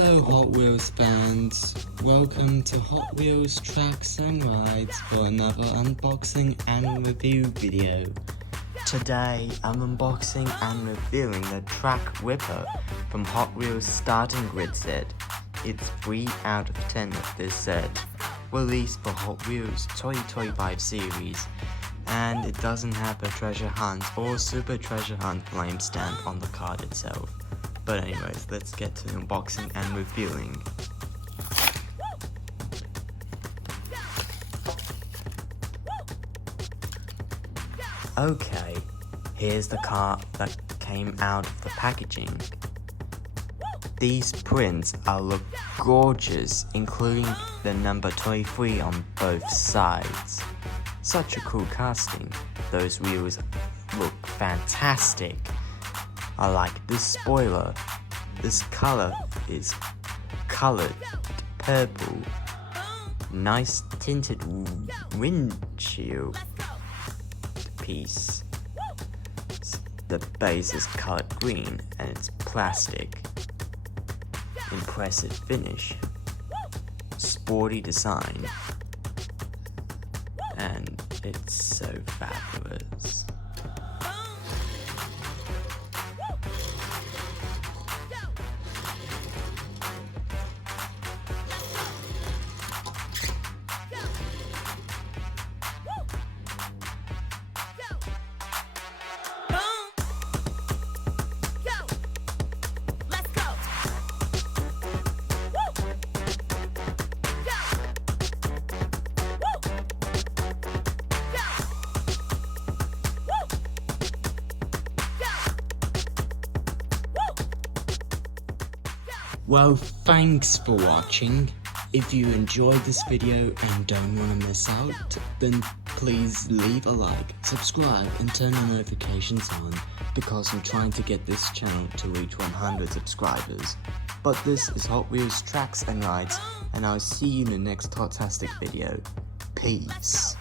Hello Hot Wheels fans, welcome to Hot Wheels Tracks and Rides for another unboxing and review video. Today I'm unboxing and reviewing the Track Whipper from Hot Wheels Starting Grid set. It's 3 out of 10 of this set, released for Hot Wheels Toy 5 series, and it doesn't have a treasure hunt or super treasure hunt flame stamp on the card itself. But anyways, let's get to the unboxing and reviewing. Okay, here's the card that came out of the packaging. These prints look gorgeous, including the number 23 on both sides. Such a cool casting. Those wheels look fantastic. I like this spoiler. This color is colored purple. Nice tinted windshield piece. The base is colored green and it's plastic. Impressive finish. Sporty design. And it's so fabulous. Well, thanks for watching. If you enjoyed this video and don't want to miss out, then please leave a like, subscribe and turn the notifications on, because I'm trying to get this channel to reach 100 subscribers. But this is Hot Wheels Tracks and Rides, and I'll see you in the next Hotastic video. Peace.